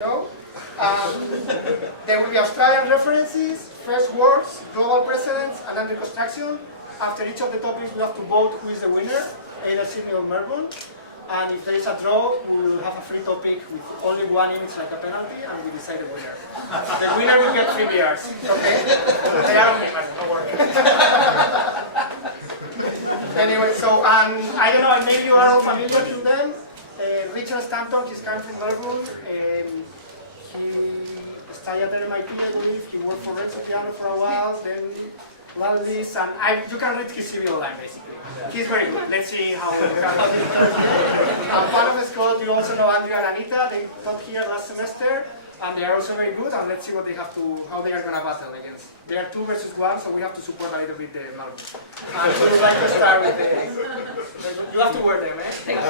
No. There will be Australian references, first works, global precedents, and under construction. After each of the topics, we have to vote who is the winner, either Sydney or Melbourne. And if there is a draw, we will have a free topic with only one image like a penalty, and we decide the winner. The winner will get 3 beers, okay? They are on me, but don't worry. Anyway, so, I don't know, maybe you are all familiar to them. Richard Stanton, he's coming from Melbourne. He studied at MIT, I believe. He worked for Renzo Piano for a while, then Landis, and you can read his CV online, basically. He's very good. Let's see how we can help him. And part of the squad, you also know Andrea and Anita. They taught here last semester, and they are also very good. And let's see what they have to, how they are going to battle against. They are 2 versus 1, so we have to support a little bit the Melbourne. And we would like to start with the. You have to wear them, eh? Thank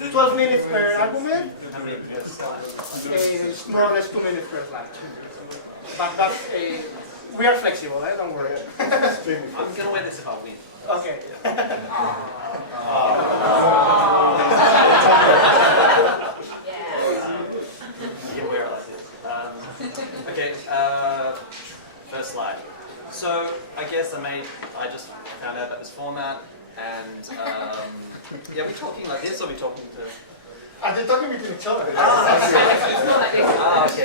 you. 12 minutes per argument. How many slides? It's more or less 2 minutes per slide. But that's we are flexible, eh? Don't worry. I'm going to wear this if I win. Okay. You can wear it like this. Okay, first slide. So I guess I just found out about this format, and yeah, we talking like this, or we talking to? They're talking between each other. Okay.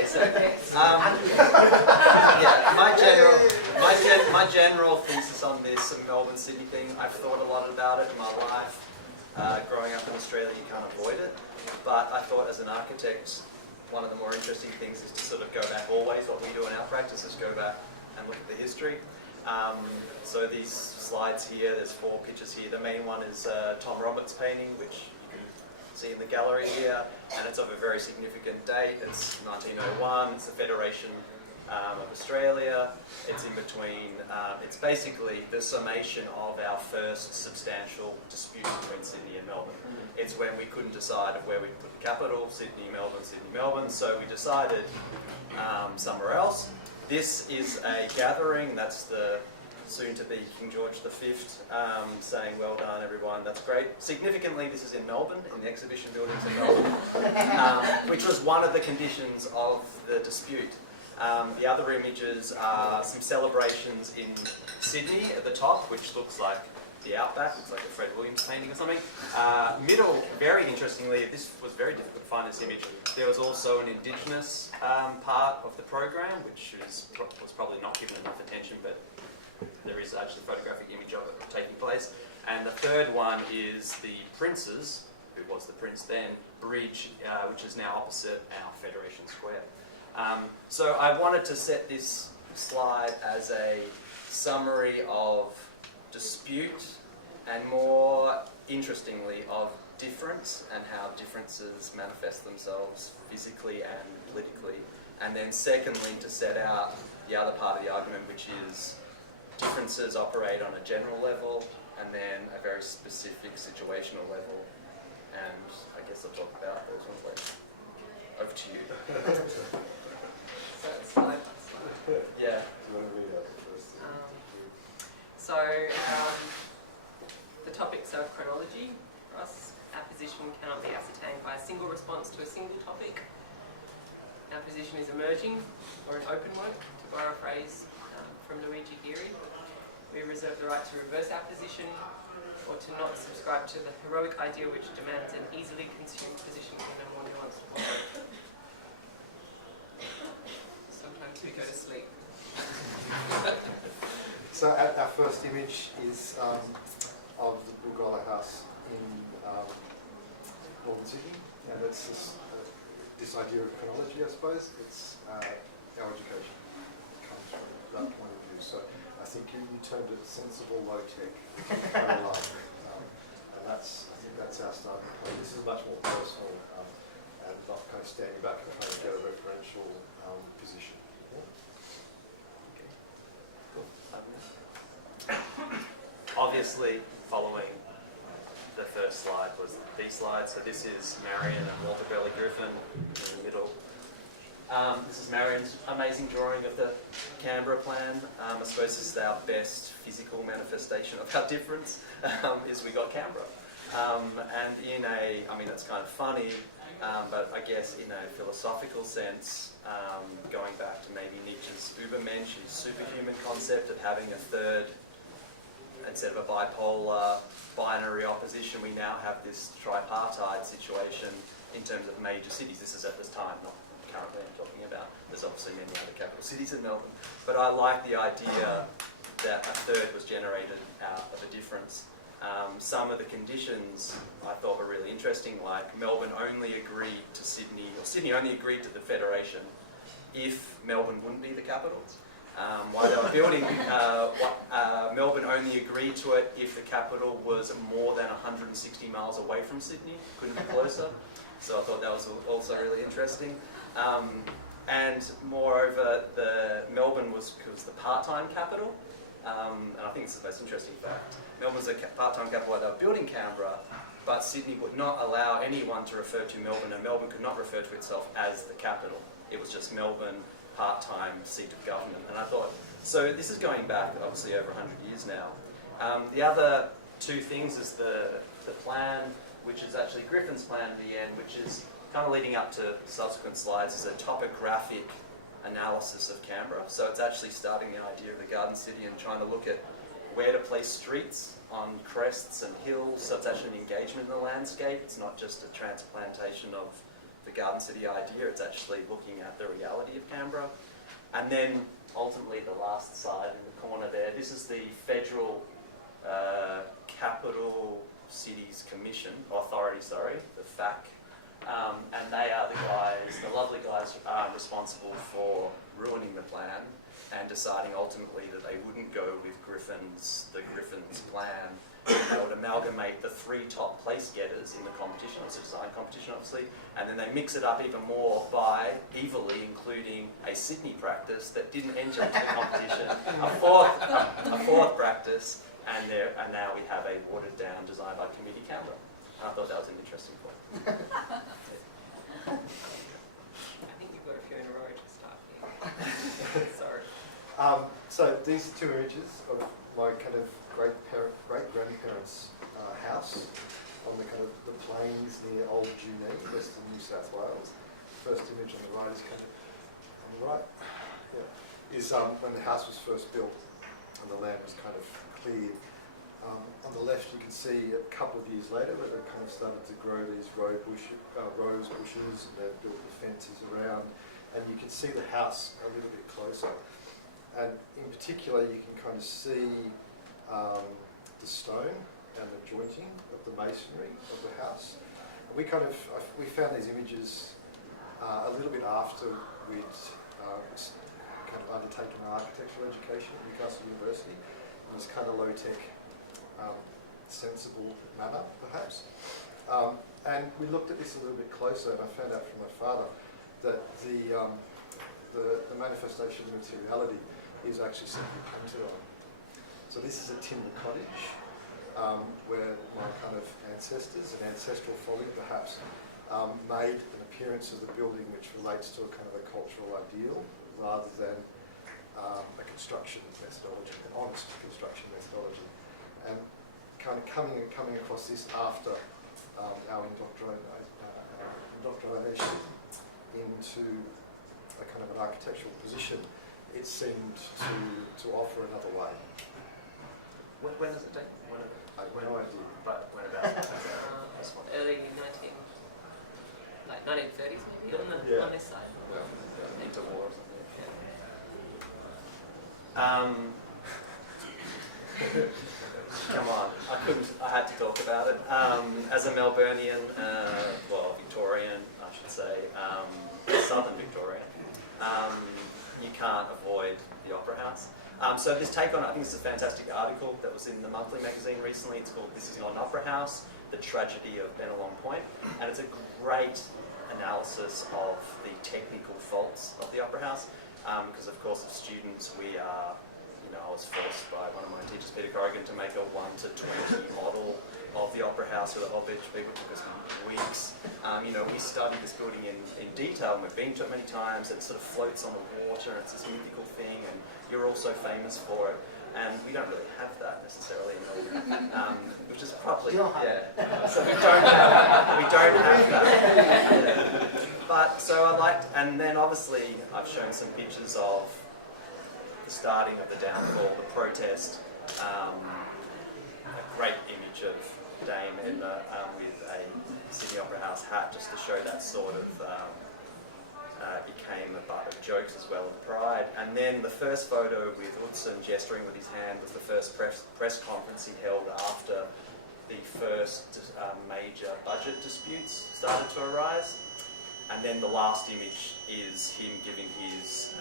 So, yeah, my general thesis on this Melbourne Sydney thing. I've thought a lot about it in my life. Growing up in Australia, you can't avoid it. But I thought, as an architect, one of the more interesting things is to sort of go back always. What we do in our practice is go back and look at the history. So these slides here, there's 4 pictures here. The main one is Tom Roberts' painting, which you can see in the gallery here, and it's of a very significant date. It's 1901. It's the Federation of Australia. It's in between. It's basically the summation of our first substantial dispute between Sydney and Melbourne. It's when we couldn't decide of where we'd put the capital, Sydney, Melbourne, so we decided somewhere else. This is a gathering. That's the soon-to-be King George V saying, "Well done, everyone, that's great." Significantly, this is in Melbourne, in the exhibition buildings in Melbourne, which was one of the conditions of the dispute. The other images are some celebrations in Sydney at the top, which looks like the outback. It's like a Fred Williams painting or something. Middle, very interestingly, this was very difficult to find this image. There was also an Indigenous part of the program, which was probably not given enough attention, but there is actually a photographic image of it taking place. And the third one is the Prince's, who was the Prince then, bridge, which is now opposite our Federation Square. So I wanted to set this slide as a summary of dispute, and more interestingly of difference and how differences manifest themselves physically and politically. And then secondly, to set out the other part of the argument, which is differences operate on a general level and then a very specific situational level. And I guess I'll talk about those ones later. Over to you. Yeah. So the topics are chronology for us. Our position cannot be ascertained by a single response to a single topic. Our position is emerging, or an open work, to borrow a phrase from Luigi Giri. We reserve the right to reverse our position, or to not subscribe to the heroic idea which demands an easily consumed position in a more nuanced way. Sometimes we go to sleep. So our first image is of the Bulgala House in Northern Sydney, and it's this idea of chronology, I suppose. It's our education comes from that point of view. So I think you termed it sensible, low-tech, kind of life. And I think that's our starting point. This is much more personal and not kind of standing back and trying to get a referential position. Obviously, following the first slide was these slides. So this is Marion and Walter Burley Griffin in the middle. This is Marion's amazing drawing of the Canberra plan. I suppose this is our best physical manifestation of our difference, is we got Canberra. And in a, I mean, it's kind of funny, but I guess in a philosophical sense, going back to maybe Nietzsche's Übermensch, his superhuman concept of having a third, instead of a bipolar binary opposition, we now have this tripartite situation in terms of major cities. This is at this time, not currently I'm talking about. There's obviously many other capital cities in Melbourne. But I like the idea that a third was generated out of a difference. Some of the conditions I thought were really interesting, like Melbourne only agreed to Sydney, or Sydney only agreed to the Federation if Melbourne wouldn't be the capital. Why they were building, Melbourne only agreed to it if the capital was more than 160 miles away from Sydney, couldn't be closer. So I thought that was also really interesting. And moreover, Melbourne was the part-time capital, and I think it's the most interesting fact. Melbourne was a part-time capital while they were building Canberra, but Sydney would not allow anyone to refer to Melbourne, and Melbourne could not refer to itself as the capital. It was just Melbourne, part-time seat of government. And I thought, so this is going back obviously over 100 years now. The other two things is the plan, which is actually Griffin's plan at the end, which is kind of leading up to subsequent slides, is a topographic analysis of Canberra. So it's actually starting the idea of the Garden City and trying to look at where to place streets on crests and hills. So it's actually an engagement in the landscape. It's not just a transplantation of the Garden City idea, it's actually looking at the reality of Canberra. And then ultimately the last side in the corner there, this is the Federal Capital Cities Commission, Authority, sorry, the FAC. And they are the guys, the lovely guys responsible for ruining the plan and deciding ultimately that they wouldn't go with Griffin's plan. They would amalgamate the 3 top place getters in the competition, it's a design competition obviously, and then they mix it up even more by evilly including a Sydney practice that didn't enter into the competition, a fourth practice, and now we have a watered down design by committee Canberra. I thought that was an interesting point. I think you've got a few in a row to start here. Sorry. So these 2 images of my kind of great-grandparents' house on the kind of the plains near Old Junee, western New South Wales. First image on the right is kind of on the right. Yeah, is when the house was first built and the land was kind of cleared. On the left, you can see a couple of years later where they kind of started to grow these rose bushes, and they've built the fences around, and you can see the house a little bit closer. And in particular, you can kind of see the stone and the jointing of the masonry of the house. And we found these images a little bit after we'd kind of undertaken an architectural education at Newcastle University in this kind of low-tech, sensible manner, perhaps. And we looked at this a little bit closer, and I found out from my father that the manifestation of materiality is actually simply painted on. So this is a timber cottage where my kind of ancestors and ancestral folly perhaps made an appearance of the building which relates to a kind of a cultural ideal rather than a construction methodology, an honest construction methodology. And kind of coming across this after our indoctrination into a kind of an architectural position, it seemed to offer another way. When does it take? I have no idea. But when about? Early 1930s maybe on this side. Into war or something. Come on, I had to talk about it. As a Melburnian, Victorian, I should say, Southern Victorian, you can't avoid the Opera House. So this take on it, I think it's a fantastic article that was in the Monthly magazine recently. It's called "This is Not an Opera House, The Tragedy of Bennelong Point." And it's a great analysis of the technical faults of the Opera House. Because of course as students we are, I was forced by one of my teachers, Peter Corrigan, to make a 1:20 model of the Opera House with a whole bunch of people. It took us weeks. We studied this building in detail, and we've been to it many times. It sort of floats on the water, and it's this mythical thing, and you're also famous for it. and we don't really have that necessarily in Melbourne, which is probably, You don't have yeah. So we don't have that. But, so I liked, and then obviously I've shown some pictures of the starting of the downfall, the protest, a great image of Dame Edna with a Sydney Opera House hat, just to show that sort of became a butt of jokes as well as pride. And then the first photo with Hudson gesturing with his hand was the first press conference he held after the first major budget disputes started to arise. And then the last image is him giving his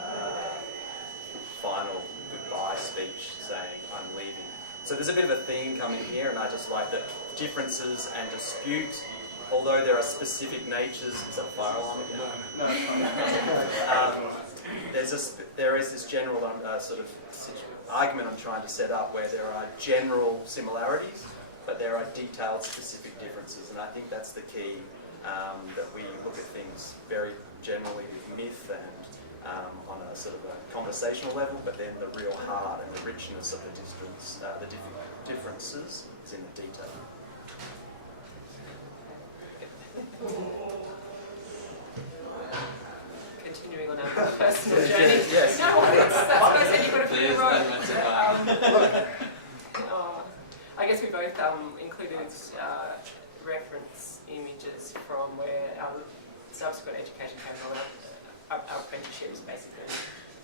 final goodbye speech saying, "I'm leaving." So there's a bit of a theme coming here, and I just like that differences and dispute, although there are specific natures. Is that a fire alarm again? There is this general sort of argument I'm trying to set up where there are general similarities, but there are detailed specific differences, and I think that's the key, that we look at things very generally with myth and on a sort of a conversational level, but then the real heart and the richness of the differences is in the detail. Continuing on our personal journey. Yes. No, that's what I said, you've got to figure out. I guess we both included reference images from where our subsequent education came from. Our apprenticeships, basically,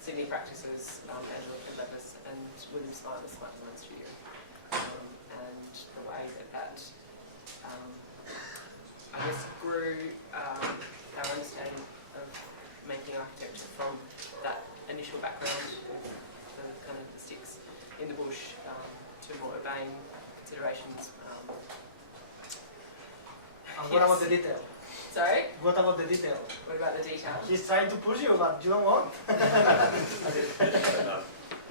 Sydney practices, Angelica Levis and William Smart, the Smart Design Studio, and the way that I guess grew our understanding of making architecture from that initial background of the kind of the sticks in the bush to more urbane considerations. What about the detail? Sorry? What about the detail? What about the detail? He's trying to push you, but you don't want.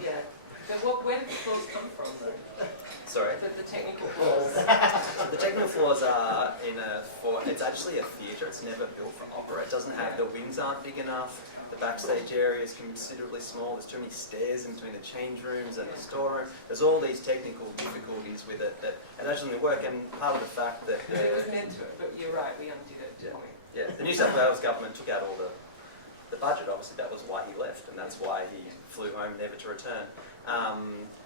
Yeah. But where did the flaws come from, though? Sorry? The technical flaws. The technical flaws are it's actually a theatre. It's never built for opera. It doesn't have, the wings aren't big enough. The backstage area is considerably small. There's too many stairs in between the change rooms and the storeroom. There's all these technical difficulties with it that it actually doesn't work. And part of the fact that It was meant to, but you're right, we undid it, didn't we? yeah, the New South Wales government took out all the budget. Obviously, that was why he left, and that's why he flew home never to return.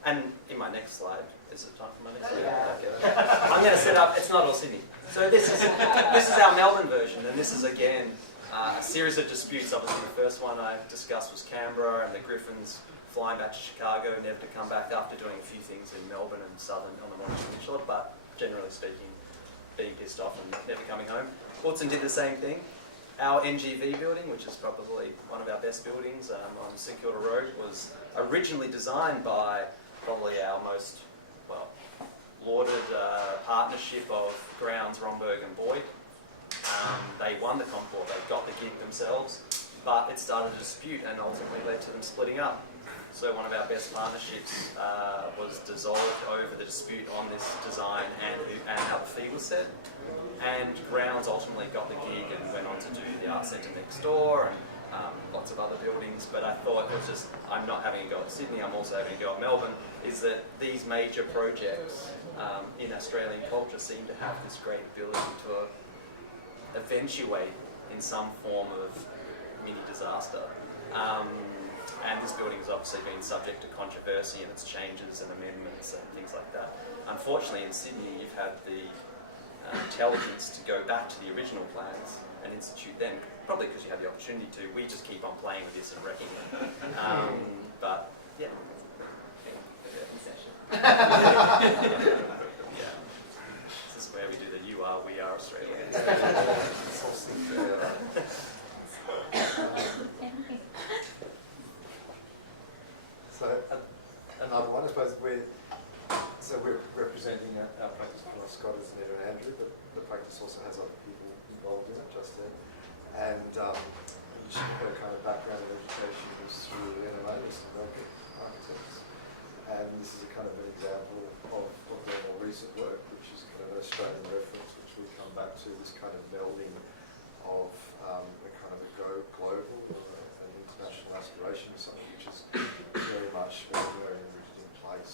And in my next slide, is it time for my next slide? Yeah. Okay. I'm going to set up, it's not all Sydney. So this is our Melbourne version, and this is again a series of disputes. Obviously the first one I discussed was Canberra and the Griffins flying back to Chicago, never to come back after doing a few things in Melbourne and Southern on the Monash Peninsula, but generally speaking, being pissed off and never coming home. Hudson did the same thing. Our NGV building, which is probably one of our best buildings on St Kilda Road, was originally designed by probably our most, well, lauded partnership of Grounds, Romberg and Boyd. They won the Concord, they got the gig themselves, but it started a dispute and ultimately led to them splitting up. So one of our best partnerships was dissolved over the dispute on this design and how the fee was set. And Grounds ultimately got the gig and went on to do the art centre next door and lots of other buildings. But I thought it was just, I'm not having a go at Sydney, I'm also having a go at Melbourne, is that these major projects in Australian culture seem to have this great ability to eventuate in some form of mini disaster. And this building has obviously been subject to controversy and its changes and amendments and things like that. Unfortunately, in Sydney, you've had the intelligence to go back to the original plans and institute them, probably because you have the opportunity to. We just keep on playing with this and wrecking it. But, yeah. Yeah. This is where we do the you are, we are Australians. So another one, I suppose, we're representing our practice for Scott as Ned and Andrew, but the practice also has other people involved in it, just then. And each her kind of background of education was through NMA, some Melbourne architects. And this is a kind of an example of their more recent work, which is kind of an Australian reference, which we'll come back to, this kind of melding of a kind of a global or an international aspiration, something which is very much very rooted in place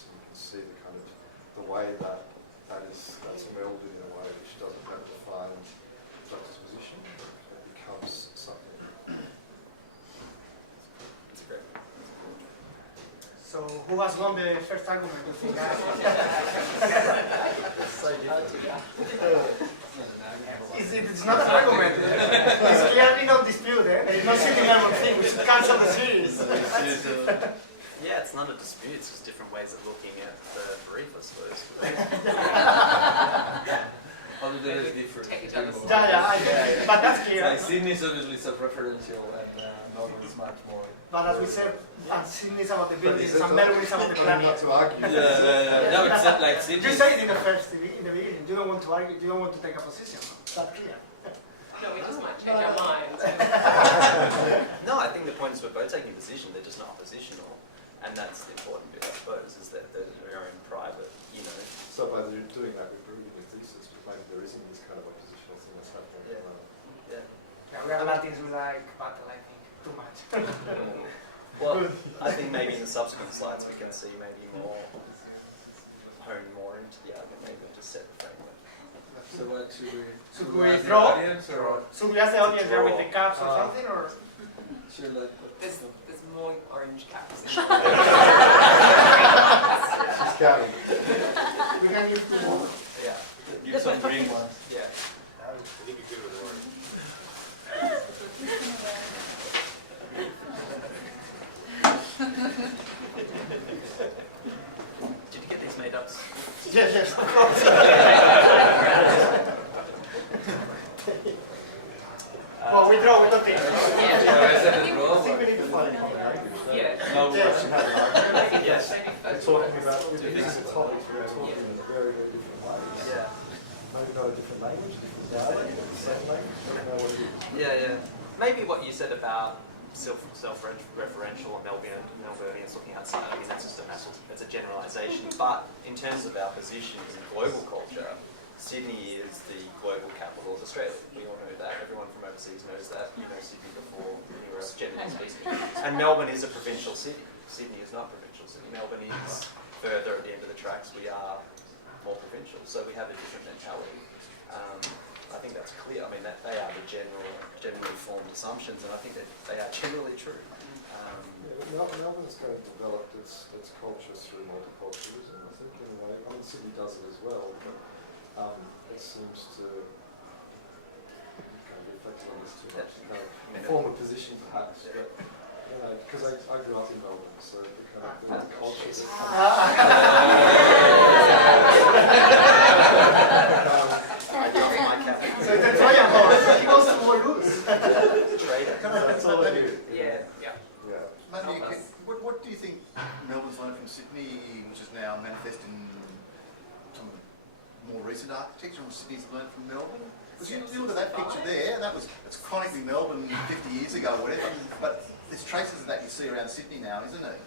So who has won the first argument? You think? So It's not an argument. It's clearly not disputed. It's not sitting there one thing. We should cancel the series. yeah, it's not a dispute. It's just different ways of looking at the brief, I suppose. Although there is difference. Take each other's Yeah, I think, but that's clear. Like Sydney is obviously self-referential and Melbourne is much more. But as we said, Sydney is about the But buildings is it and not- Melbourne is about the Trying planet. not to argue. No, it's not like Sydney. You said it in the beginning. You don't want to argue. You don't want to take a position. That's clear. No, we just might change our minds. No, I think the point is we're both taking a position. They're just not oppositional, and that's the important bit, I suppose, is that they're in private, you know. So by doing that, we're proving your thesis, but maybe there isn't this kind of oppositional thing that's happening. Yeah. Yeah. Yeah, we are Latins. We like battle. I think too much. Well, I think maybe in the subsequent slides we can see maybe more, hone more into the argument, maybe just set the framework. So what should we? Should we ask the draw? audience or Should we ask the audience there with the caps or something, or? should like? There's more orange caps. She's counting. We can use two more. Yeah. Use some green ones. Yeah. Did you get these made up? Yes, of course. Well, we draw. We don't think. Yeah, I said it wrong. I think we need to find it. Yeah. No, Yes. Yes. Maybe We're first talking one. about, with these colleagues, we're talking in a very, very different ways. Yeah. Maybe not a different language, different dialect, but the same language. I don't know what it is. Yeah. Maybe what you said about self-referential or Melburnians looking outside, I mean, that's just that's a generalisation. But in terms of our position in global culture, Sydney is the global capital of Australia. We all know that. Everyone from overseas knows that. You know Sydney before anywhere else, generally speaking. And Melbourne is a provincial city. Sydney is not a provincial city. Melbourne is further at the end of the tracks. We are more provincial, so we have a different mentality. I think that's clear. I mean, that they are the generally formed assumptions, and I think that they are generally true. Yeah, but Melbourne's going to develop its culture through multiculturalism. I think in a way, I mean, Sydney does it as well, but it seems to kind of reflect on this too much. Kind of form a position perhaps, but you know, because I grew up in Melbourne, so the kind of the culture that I don't my cap. So it's a triumph horse. He goes to more loose. Trader. that's all I do. Yeah. Yeah. Matthew, what do you think Melbourne's learned from Sydney, which is now manifest in some more recent architecture, and Sydney's learned from Melbourne? Because you look at that picture there, and it's chronically Melbourne 50 years ago, whatever, but there's traces of that you see around Sydney now, isn't it?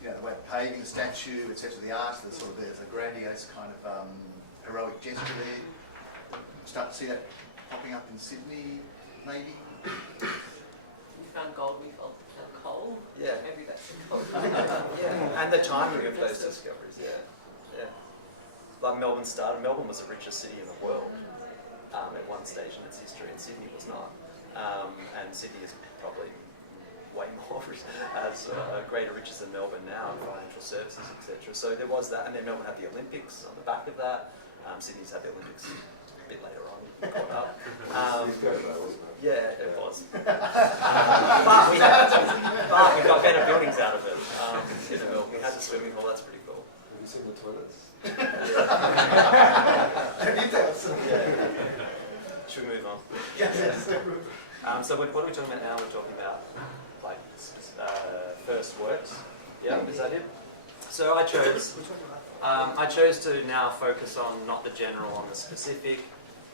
You know, the way of paving, the statue, etc., the arch, there's a grandiose kind of heroic gesture there. Start to see that popping up in Sydney, maybe? We found gold, we found coal. Yeah. Maybe that's the gold. Yeah. And the timing of those discoveries, yeah. Like Melbourne was the richest city in the world at one stage in its history, and Sydney was not. And Sydney is probably way more has greater riches than Melbourne now in financial services, etc. So there was that, and then Melbourne had the Olympics on the back of that. Sydney's had the Olympics a bit later on, caught up. Yeah, it was. But we got better buildings out of it. You know, we had the swimming hall. That's pretty cool. Have you seen the toilets? The details. Yeah. Should we move on? Yes. So what are we talking about now? We're talking about like first works. Yeah, is that it? So I chose to now focus on not the general, on the specific.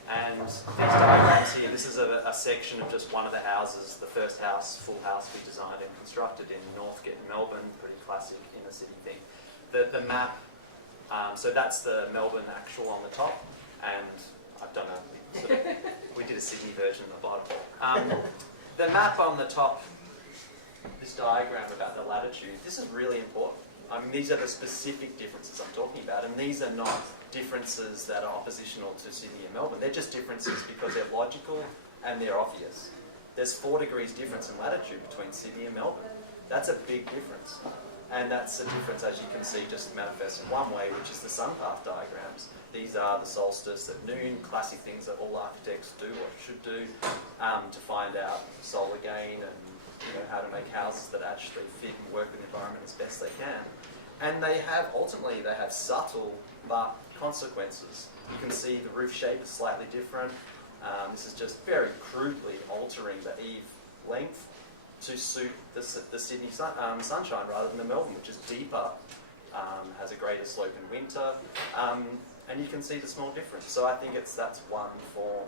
And these diagrams here, this is a section of just one of the houses, the first house, full house we designed and constructed in Northgate, Melbourne, pretty classic inner city thing. The map, so that's the Melbourne actual on the top, and I've done we did a Sydney version at the bottom. The map on the top, this diagram about the latitude, this is really important. I mean, these are the specific differences I'm talking about, and these are not differences that are oppositional to Sydney and Melbourne. They're just differences because they're logical and they're obvious. There's 4 degrees difference in latitude between Sydney and Melbourne. That's a big difference. And that's a difference, as you can see, just manifest in one way, which is the sun path diagrams. These are the solstice at noon, classic things that all architects do or should do to find out solar gain and how to make houses that actually fit and work with the environment as best they can. And ultimately they have subtle but consequences. You can see the roof shape is slightly different. This is just very crudely altering the eave length to suit the Sydney sunshine rather than the Melbourne, which is deeper, has a greater slope in winter, and you can see the small difference. So I think that's one form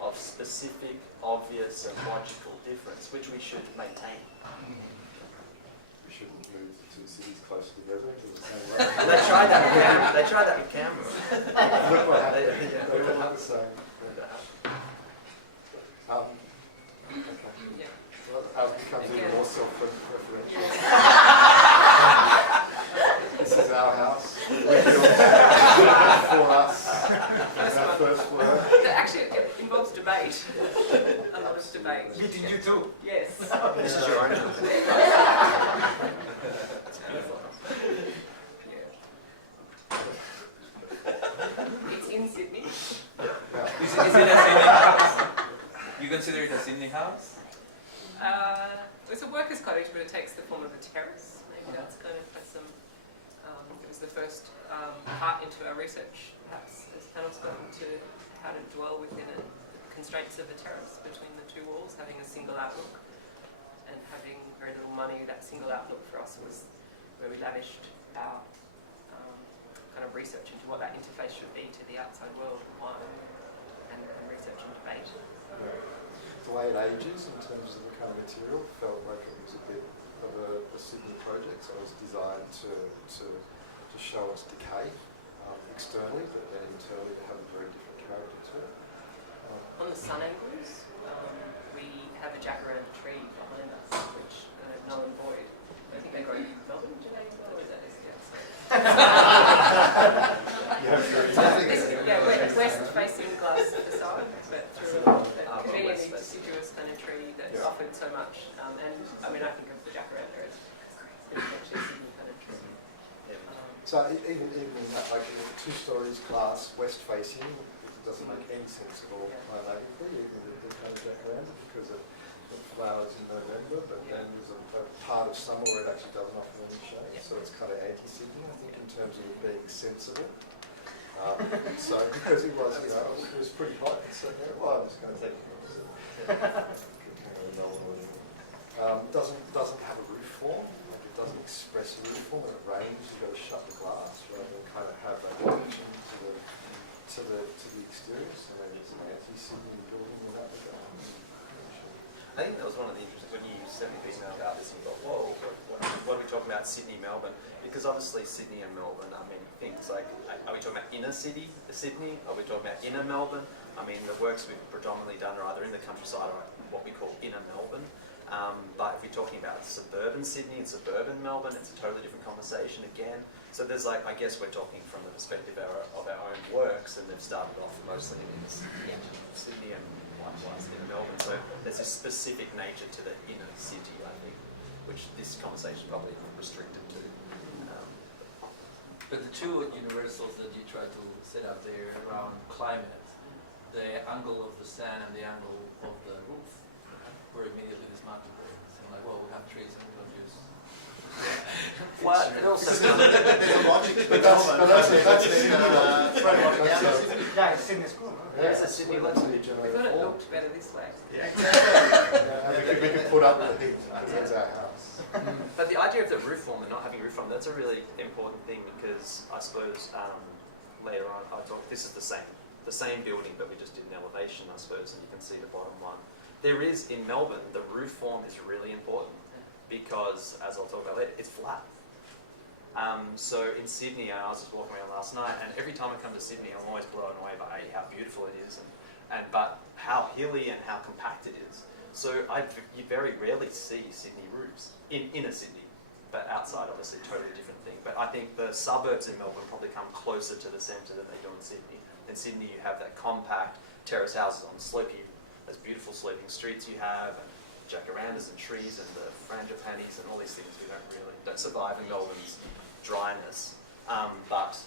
of specific, obvious and logical difference which we should maintain. We shouldn't move the two cities closer together into the same way. They tried that with Canberra. Look what happened. Yeah. They all have the same. Yeah. Well, ours becomes even more self-referential. This is our house. We built it for us. It's our first floor. Actually, it involves debate. A lot of debate. Meeting you too. Yes. This is your own house. It's in Sydney. Yeah. Is it a Sydney house? You consider it a Sydney house? It's a workers' cottage, but it takes the form of a terrace. Maybe that's going to have some. It was the first part into our research, perhaps, as panel's gotten to how to dwell within it, the constraints of a terrace between the two walls, having a single outlook, and having very little money. That single outlook for us was where we lavished our kind of research into what that interface should be to the outside world, and research and debate. The way it ages in terms of the kind of material felt like it was a bit of a Sydney project, so it was designed to show its decay externally, but then internally to have a very different character to it. On the sun angles, we have a jacaranda tree behind us, which null and void. I think they grow in Melbourne, do they? Or is that west-facing glass facade, but through a conveniently deciduous kind of tree that's offered so much. And I mean, I think of the jacaranda as actually a Sydney kind of tree. So even in that, like in 2 stories glass, west-facing, it doesn't make any sense at all climatically, even the kind of jacaranda, because it flowers in November, but then there's a part of summer where it actually doesn't offer any shade, so it's kind of anti-Sydney, I think, in terms of it being sensible. So because it was, it was pretty hot, so well, I was going to take doesn't have a roof form, like it doesn't express a roof form. When it rains, you've got to shut the glass rather than kind of have that connection to the exterior. So maybe it's an anti-Sydney building in that regard. I think that was one of the interesting, when you sent me the email about this, and you thought, whoa, what are we talking about, Sydney, Melbourne? Because obviously Sydney and Melbourne are many things. Like, are we talking about inner city, Sydney? Are we talking about inner Melbourne? I mean, the works we've predominantly done are either in the countryside or what we call inner Melbourne. But if you're talking about suburban Sydney and suburban Melbourne, it's a totally different conversation again. So there's like, I guess we're talking from the perspective of our own works, and they've started off mostly in Sydney and likewise inner Melbourne. So there's a specific nature to the inner city, I think, which this conversation is probably restricted to. But the two universals that you try to set up there around climate, the angle of the sun and the angle of the roof, were immediately dismantled. And like, well, we have trees and we don't use. Well, it also There's a logic to But it. that's Yeah, it's Sydney school. there is a Sydney That's lens. a We generator thought it form. looked better this way. We could put up the heat because that's our house. But the idea of the roof form and not having a roof form, that's a really important thing, because I suppose later on I talk, this is the same building, but we just did an elevation, I suppose, and you can see the bottom one. There is, in Melbourne, the roof form is really important because, as I'll talk about later, it's flat. So in Sydney, I was just walking around last night, and every time I come to Sydney, I'm always blown away by how beautiful it is, but how hilly and how compact it is. So you very rarely see Sydney roofs in inner Sydney, but outside, obviously, totally different thing. But I think the suburbs in Melbourne probably come closer to the centre than they do in Sydney. In Sydney, you have that compact terrace houses on slopey, those beautiful sloping streets you have, and jacarandas and trees and the frangipanis and all these things we don't survive in Melbourne's dryness. But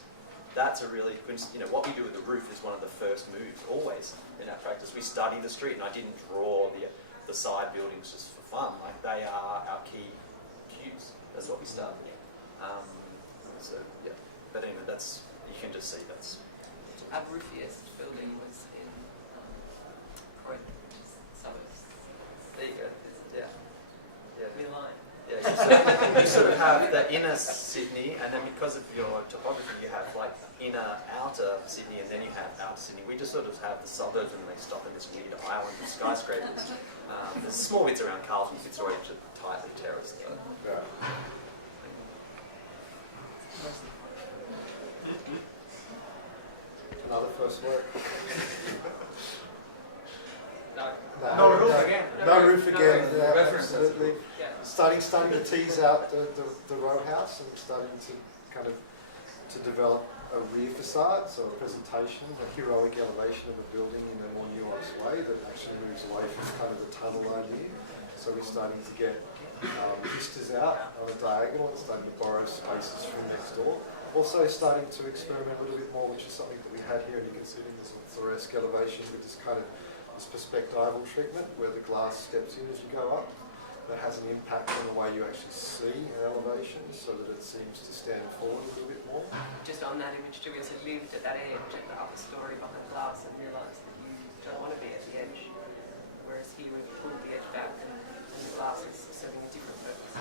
that's a really good, what we do with the roof is one of the first moves always in our practice. We study the street, and I didn't draw the side buildings just for fun. Like, they are our key cues. That's what we start with. So yeah, but anyway, you can just see that's. Our roofiest building was in Croydon, which is suburbs. There you go. Yeah. Near line. Yeah, you sort of have the inner Sydney, and then because of your topography, you have like inner, outer Sydney, and then you have outer Sydney. We just sort of have the suburbs, and they stop in this weird island of skyscrapers. There's small bits around Carlton, it's already tightly terraced. Yeah. Another first work. No roof again. No roof again. Yeah, References. absolutely. Yeah. Starting to tease out the row house and starting to kind of develop a rear facade, so a presentation, a heroic elevation of a building in a more nuanced way that actually moves away from kind of the tunnel idea. So we're starting to get vistas out on a diagonal and starting to borrow spaces from next door. Also starting to experiment a little bit more, which is something that we had here, and you can see it in this fluoresque elevation with this kind of this perspectival treatment where the glass steps in as you go up. That has an impact on the way you actually see an elevation, so that it seems to stand forward a little bit more. Just on that image too, we also lived at that edge at the upper story behind the glass and realised that you don't want to be at the edge, whereas here we've pulled the edge back and the glass is serving a different purpose.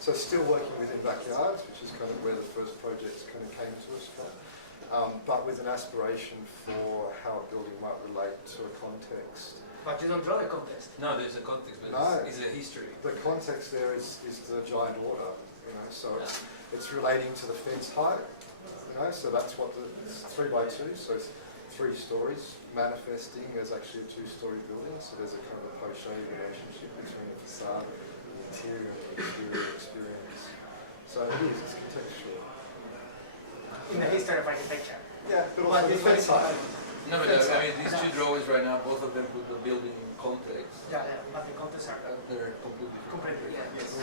So still working within backyards, which is kind of where the first projects kind of came to us from, but with an aspiration for how a building might relate to a context. But you don't draw the context. No, there's a context, but No. it's a history. The context there is the giant order, so it's relating to the fence height, so that's what it's 3 by 2, so it's 3 stories, manifesting as actually a 2-story building, so there's a kind of a post-show relationship between the facade, the interior and the exterior experience. So it is, it's contextual. In the history of architecture. Yeah, but also the fence height. No, but I mean, these two drawings right now, both of them put the building in context. Yeah, but the contexts are They're completely different. completely different. Yes.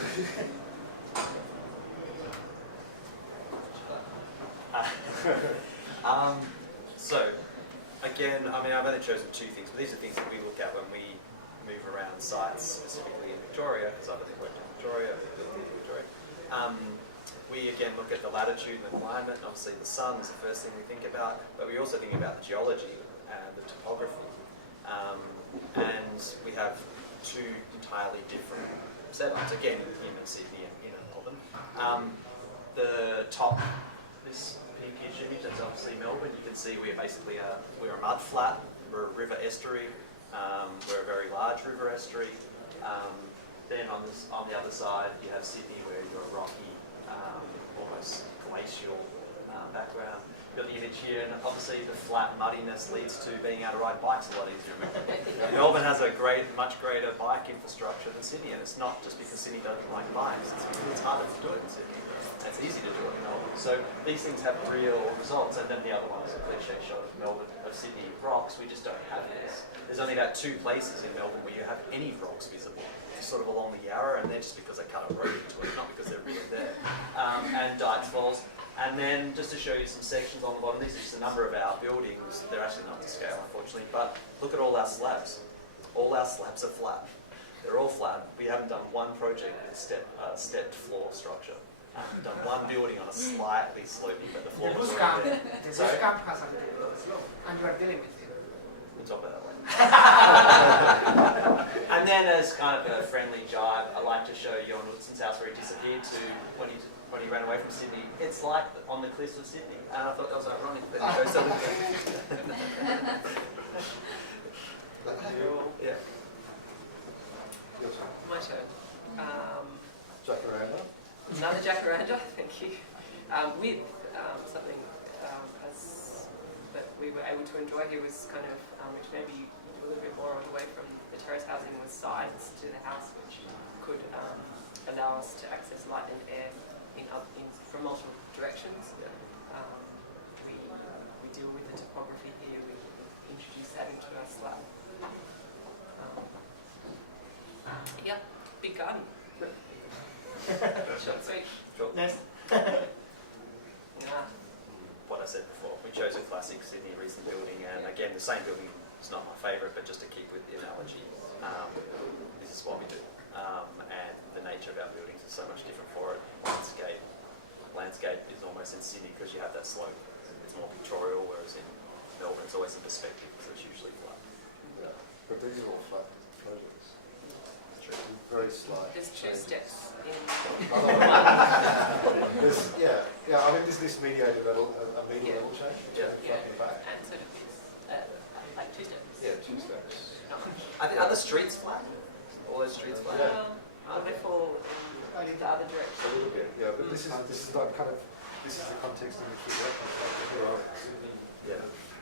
So, again, I mean, I've only chosen 2 things, but these are things that we look at when we move around sites, specifically in Victoria, because I've only worked in Victoria, we again look at the latitude and the climate, and obviously the sun is the first thing we think about, but we also think about the geology and the topography. And we have 2 entirely different setups, again, in Sydney and in Melbourne. The top, this pinkish image, that's obviously Melbourne. You can see we're basically we're a mud flat, we're a river estuary, we're a very large river estuary. Then on the other side, you have Sydney, where you're a rocky, almost glacial background. You've got the image here, and obviously the flat muddiness leads to being able to ride bikes a lot easier. Melbourne has a much greater bike infrastructure than Sydney, and it's not just because Sydney doesn't like bikes, it's harder to do it in Sydney. It's easy to do it in Melbourne. So these things have real results, and then the other one is a cliche shot of Melbourne, of Sydney rocks. We just don't have this. There's only about 2 places in Melbourne where you have any rocks visible. It's sort of along the Yarra, and they're just because they cut a road into it, not because they're really there. And Dyche Falls. And then just to show you some sections on the bottom, these are just a number of our buildings. They're actually not to scale, unfortunately, but look at all our slabs. All our slabs are flat. They're all flat. We haven't done one project with a stepped floor structure. We've done one building on a slightly sloping, but the floor The was bush already camp, there. the Sorry? bush camp has a slope, and you are dealing with it. We'll talk about that later. And then as kind of a friendly jibe, I like to show Johan Utzon's house where he disappeared to when he ran away from Sydney. It's like on the cliffs of Sydney. And I thought that was ironic, but it shows something. Yeah. Your turn. My turn. Jacaranda. Another jacaranda, thank you. With something that we were able to enjoy here was kind of, which maybe a little bit more away from the terrace housing, was sides to the house, which could allow us to access light and air from multiple directions. We deal with the topography here, we introduce that into our slab. Yeah, big garden. Short, sweet. Sure. Next. Yeah. What I said before, we chose a classic Sydney recent building, and again, the same building is not my favourite, but just to keep with the analogy, this is what we do. And the nature of our buildings is so much different for it. Landscape is almost in Sydney because you have that slope. It's more pictorial, whereas in Melbourne it's always in perspective because it's usually flat. Yeah. But these are all flat projects. It's true. Very slight. There's two changes. steps in. Yeah. I mean, there's this mediated level, a medial level change. Yeah. Front and back. And sort of this, like two steps. Yeah, 2 steps. Not much. Are the streets flat? All those streets flat? Yeah. Well, they fall in the other A direction. little bit, yeah. But this is not kind of, this is the context in which we work. Here are Sydney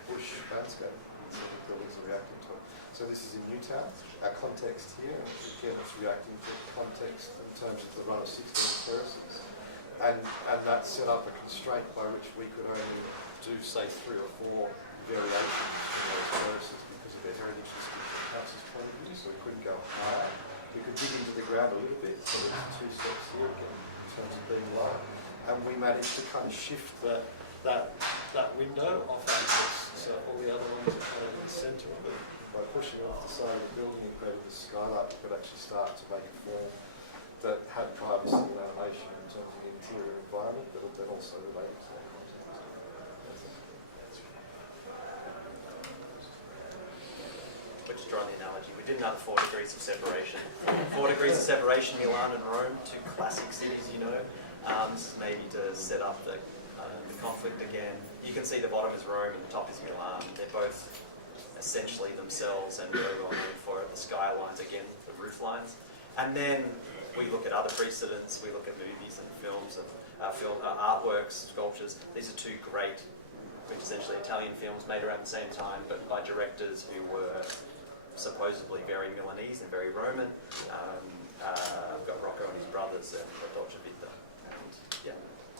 bush landscape. So the buildings are reacting to it. So this is in Newtown. Our context here, again, it's reacting to context in terms of the run of 16 terraces. And that set up a constraint by which we could only do, say, 3 or 4 variations from those terraces because of their heritage district and council's point of view. So we couldn't go higher. We could dig into the ground a little bit, so there's 2 steps here again in terms of being low. And we managed to kind of shift that window off axis, so all the other ones are kind of in the centre of it. By pushing off the side of the building and creating the skylight, we could actually start to make a form that had privacy and animation in terms of the interior environment, but then also related to that context. We're just drawing the analogy. We did another 4 degrees of separation. 4 degrees of separation, Milan and Rome, 2 classic cities, you know. This is maybe to set up the conflict again. You can see the bottom is Rome and the top is Milan. They're both essentially themselves and very well known for it. The skylines, again, the roof lines. And then we look at other precedents. We look at movies and films, artworks, sculptures. These are 2 great, essentially Italian films made around the same time, but by directors who were supposedly very Milanese and very Roman. I've got Rocco and his brothers at Dolce Vita. And, yeah.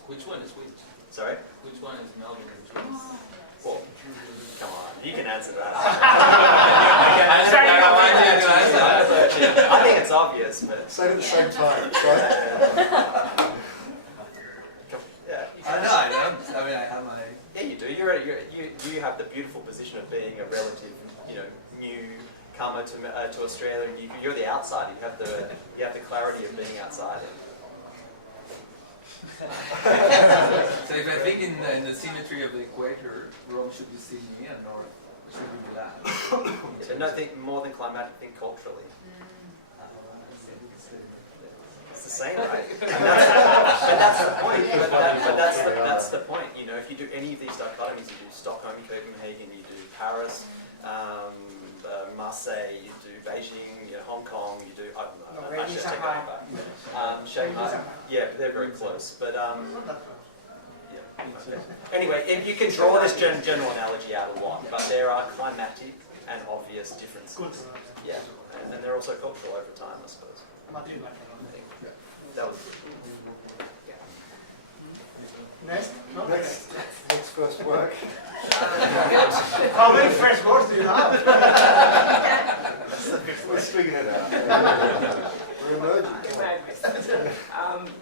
Which one is which? Sorry? Which one is Melbourne and which one is... Well, come on, you can answer that. I think it's obvious, but... Say it at the same time, right? Yeah. I know. I mean, I have my... Yeah, you do. You have the beautiful position of being a relative, newcomer to Australia. You're the outsider. You have the clarity of being outsider. So if I think in the symmetry of the equator, Rome should be Sydney and North should be Milan. So no, think more than climatic, think culturally. It's the same, right? But that's the point. But that's the point. You know, if you do any of these dichotomies, you do Stockholm, Copenhagen, you do Paris, Marseille, you do Beijing, Hong Kong, you do. I don't know. Actually, I take that back. Shanghai. Yeah, but they're very close. But yeah. Okay. Anyway, you can draw this general analogy out a lot, but there are climatic and obvious differences. Yeah, and then they're also cultural over time, I suppose. That was. Next? No? Next first work. How many first words do you have? We're figuring it out. We're emerging.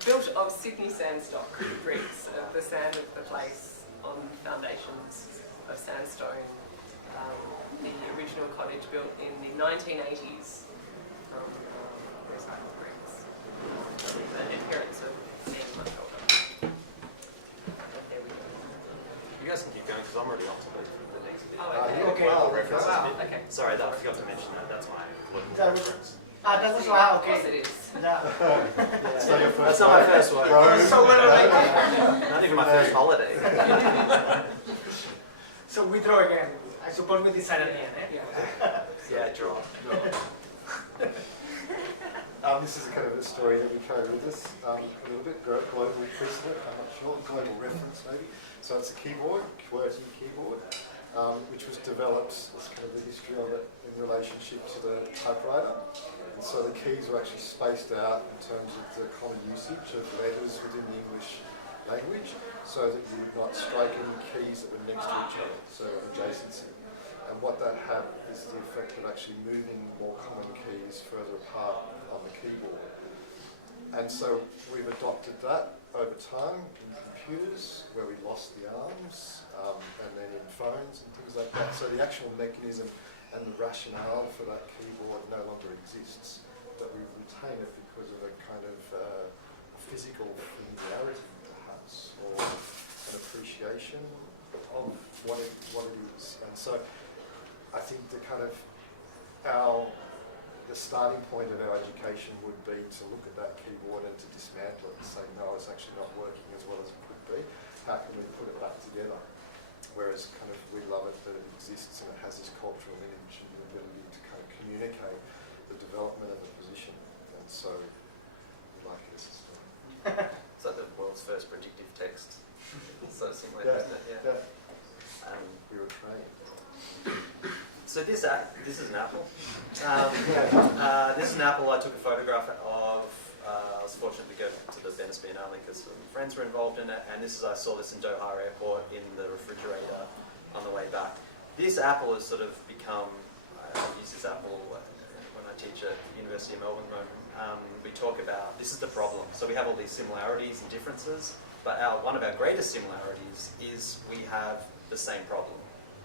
Built of Sydney sandstone bricks, the sand of the place on foundations of sandstone. The original cottage built in the 1980s from recycled bricks. The inheritance of being much older. There we go. You guys can keep going because I'm already on to the next bit. Oh, okay. Okay. Global references Wow. bit. Okay. Sorry, I forgot to mention that. That's my global That was- reference. That was wow, Of course okay. it is. Yeah. It's not your first That's not my work. first work. Rome. So well related. Not even my first holiday. So we draw again. I suppose we decide again, eh? Yeah, draw. This is a kind of a story that we carry with us a little bit, global precedent, I'm not sure, global reference maybe. So it's a keyboard, QWERTY keyboard, which was developed, it's kind of the history of it in relationship to the typewriter. And so the keys were actually spaced out in terms of the common usage of letters within the English language, so that you would not strike any keys that were next to each other, so adjacency. And what that had is the effect of actually moving more common keys further apart on And so we've adopted that over time in computers, where we lost the arms, and then in phones and things like that. So the actual mechanism and the rationale for that keyboard no longer exists, but we retain it because of a kind of physical familiarity, perhaps, or an appreciation of what it is. And so I think the kind of the starting point of our education would be to look at that keyboard and to dismantle it and say, no, it's actually not working as well as it could be. How can we put it back together? Whereas kind of we love it that it exists and it has this cultural image and the ability to kind of communicate the development of the position. And so we like it as a system. It's like the world's first predictive text. So similar, Yeah, isn't it? yeah. We were trained. So this is an apple. This is an apple I took a photograph of. I was fortunate to go to the Venice Biennale because some friends were involved in it, and I saw this in Doha Airport in the refrigerator on the way back. This apple has sort of become, I use this apple when I teach at the University of Melbourne. We talk about, this is the problem. So we have all these similarities and differences, but one of our greatest similarities is we have the same problem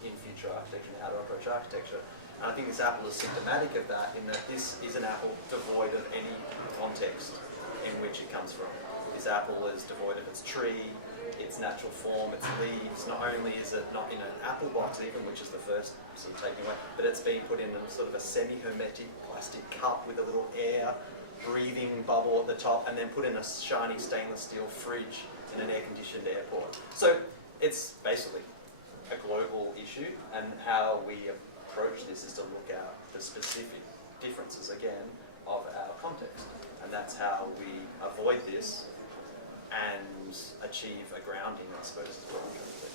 in future architecture and how to approach architecture. And I think this apple is symptomatic of that, in that this is an apple devoid of any context in which it comes from. This apple is devoid of its tree, its natural form, its leaves. Not only is it not in an apple box even, which is the first sort of taking away, but it's been put in a sort of a semi-hermetic plastic cup with a little air breathing bubble at the top, and then put in a shiny stainless steel fridge in an air-conditioned airport. So it's basically a global issue, and how we approach this is to look at the specific differences again of our context, and that's how we avoid this and achieve a grounding, I suppose, is what I'm trying to do.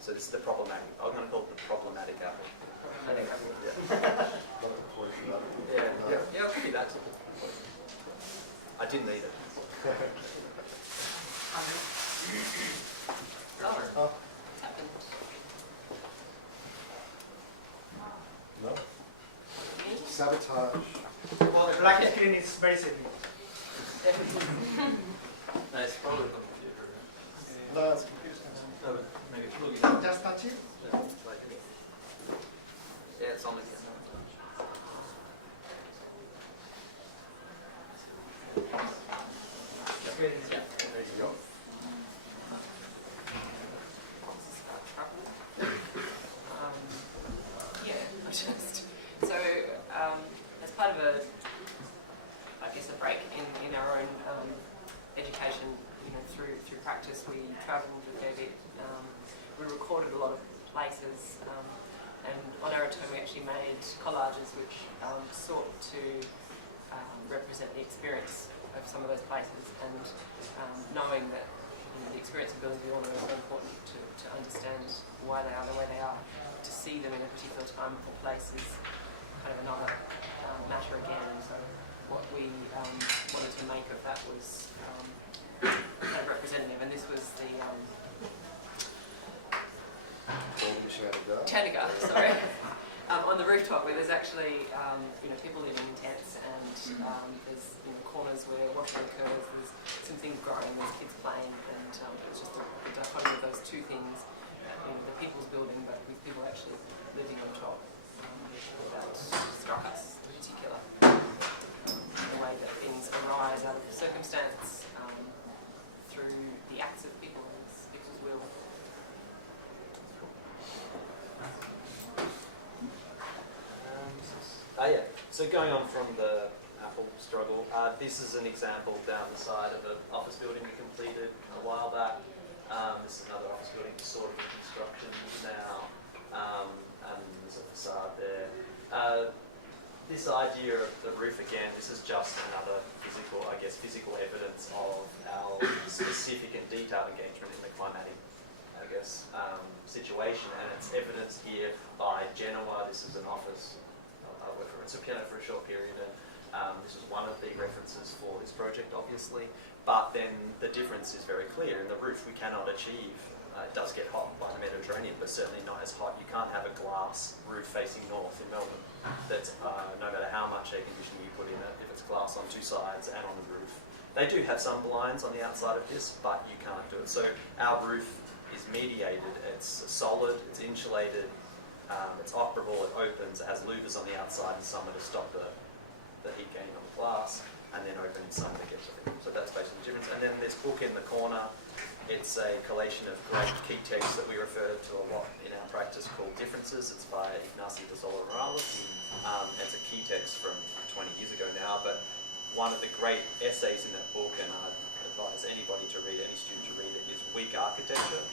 So this is the problematic. I'm going to call it the problematic apple. Problematic apple. Yeah, it could be that. I didn't need it. Oh, it's happened. No? Me? Sabotage. Well, the black screen is very simple. No, it's probably the computer. No, it's confusing. No, but maybe plug it in. Just touch it. Yeah, it's on again. Okay. There you go. As part of a break in our own education, through practice, we travelled a fair bit. We recorded a lot of places, and on our return we actually made collages which sought to represent the experience of some of those places, and knowing that the experience of building the order is so important to understand why they are the way they are. To see them in a particular time or place is kind of another matter again. And so what we wanted to make of that was kind of representative, and this was the Chandigarh, sorry. On the rooftop, where there's actually people living in tents, and there's corners where washing occurs. There's some things growing, there's kids playing, and it's just the dichotomy of those two things. The people's building, but with people actually living on top. That struck us in particular. The way that things arise out of circumstance, through the acts of people and people's will. Yeah. So going on from the Apple struggle, this is an example down the side of an office building we completed a while back. This is another office building sort of in construction now, and there's a facade there. This idea of the roof again, this is just another physical evidence of our specific and detailed engagement in the climatic, situation, and it's evidenced here by Genoa. This is an office. I worked for Piano for a short period, and this was one of the references for this project, obviously. But then the difference is very clear. In the roof, we cannot achieve It does get hot by the Mediterranean, but certainly not as hot. You can't have a glass roof facing north in Melbourne. That's no matter how much air conditioning you put in it, if it's glass on two sides and on the roof. They do have some blinds on the outside of this, but you can't do it. So our roof is mediated. It's solid, it's insulated, it's operable, it opens, it has louvers on the outside and summer to stop the heat gain on the glass, and then open in summer to get to it. So that's basically the difference. And then this book in the corner, it's a collation of great key texts that we refer to a lot in our practice called Differences. It's by Ignacio de Sola Morales. It's a key text from 20 years ago now, but one of the great essays in that book, and I'd advise anybody to read it, any student to read it, is Weak Architecture.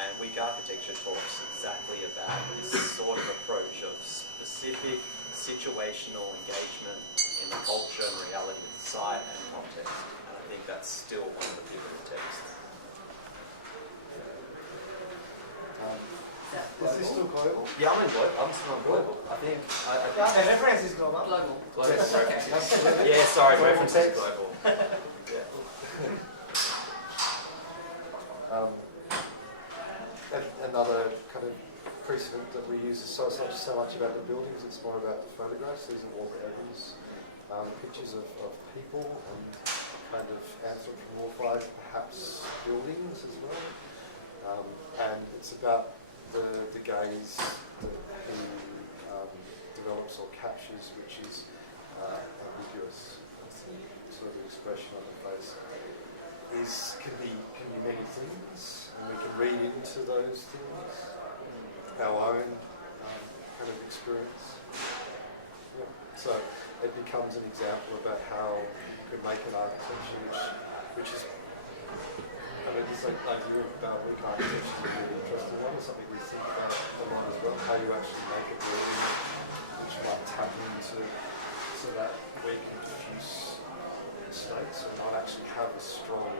And Weak Architecture talks exactly about this sort of approach of specific situational engagement in the culture and reality of the site and context. And I think that's still one of the pivotal texts. Is this still global? Yeah, I'm still on global. I think. Yeah, the reference is global. Global. Yes. Absolutely. Yeah, sorry, Global reference is text. global. Yeah. Another kind of precedent that we use is it's not so much about the buildings, it's more about the photographs. These are Walker Evans pictures of people and kind of anthropomorphized perhaps buildings as well. And it's about the gaze that he develops or captures, which is ambiguous. That's the sort of expression on the face. Can be many things, and we can read into those things our own kind of experience. Yeah. So it becomes an example about how you could make an architecture which is, I mean, this idea about weak architecture is a really interesting one. It's something we think about a lot as well, how you actually make a building which might tap into so that weak and diffuse states, or might actually have a strong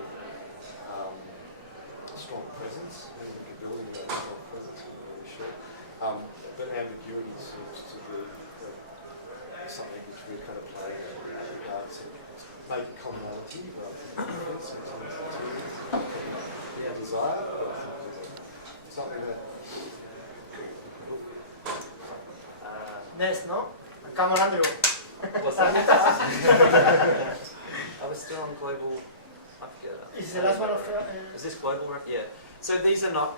presence. Maybe a building without a strong presence, I'm not really sure. But ambiguity seems to be something which we're kind of playing in that regard to make a commonality rather than sometimes a desire, but something that Next, no? Come on, Andrew. What's that? I was still on global. I forget. Is the last one of Is this global? Yeah. So these are not.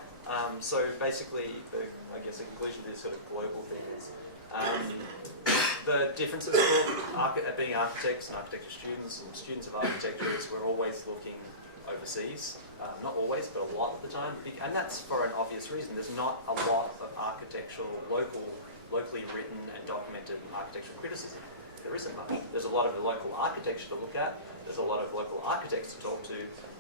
So basically, I guess the conclusion to this sort of global thing is the differences for being architects and architecture students and students of architecture is we're always looking overseas. Not always, but a lot of the time. And that's for an obvious reason. There's not a lot of architectural, locally written and documented architectural criticism. There isn't much. There's a lot of the local architecture to look at. There's a lot of local architects to talk to.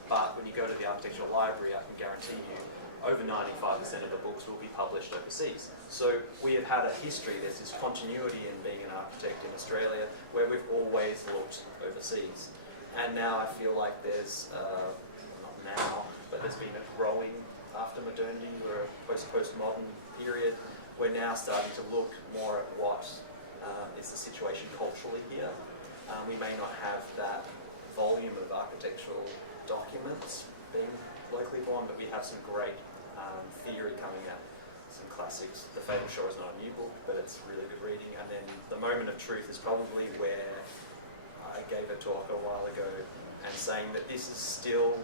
But when you go to the architectural library, I can guarantee you over 95% of the books will be published overseas. So we have had a history, there's this continuity in being an architect in Australia where we've always looked overseas. And now I feel like there's, not now, but there's been a growing after modernity or a postmodern period. We're now starting to look more at what is the situation culturally here. We may not have that volume of architectural documents being locally born, but we have some great theory coming out, some classics. The Fatal Shore is not a new book, but it's really good reading. And then The Moment of Truth is probably where I gave a talk a while ago and saying that this is still,